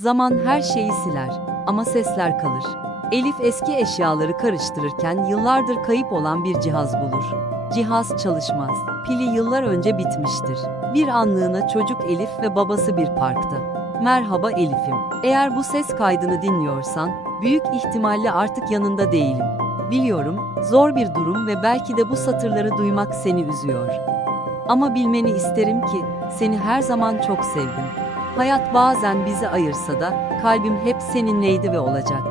Zaman her şeyi siler ama sesler kalır. Elif eski eşyaları karıştırırken yıllardır kayıp olan bir cihaz bulur. Cihaz çalışmaz. Pili yıllar önce bitmiştir. Bir anlığına çocuk Elif ve babası bir parkta. Merhaba Elif'im. Eğer bu ses kaydını dinliyorsan, büyük ihtimalle artık yanında değilim. Biliyorum, zor bir durum ve belki de bu satırları duymak seni üzüyor. Ama bilmeni isterim ki seni her zaman çok sevdim. Hayat bazen bizi ayırsa da kalbim hep seninleydi ve olacak.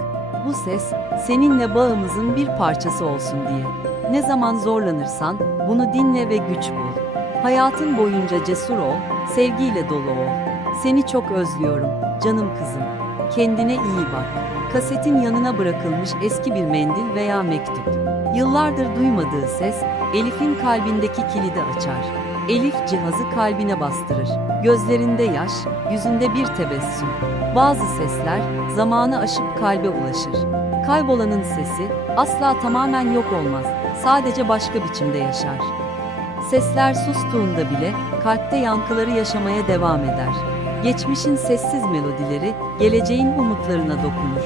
Bu ses seninle bağımızın bir parçası olsun diye. Ne zaman zorlanırsan bunu dinle ve güç bul. Hayatın boyunca cesur ol, sevgiyle dolu ol. Seni çok özlüyorum canım kızım. Kendine iyi bak. Kasetin yanına bırakılmış eski bir mendil veya mektup. Yıllardır duymadığı ses Elif'in kalbindeki kilidi açar. Elif cihazı kalbine bastırır. Gözlerinde yaş, yüzünde bir tebessüm. Bazı sesler zamanı aşıp kalbe ulaşır. Kaybolanın sesi asla tamamen yok olmaz. Sadece başka biçimde yaşar. Sesler sustuğunda bile kalpte yankıları yaşamaya devam eder. Geçmişin sessiz melodileri geleceğin umutlarına dokunur.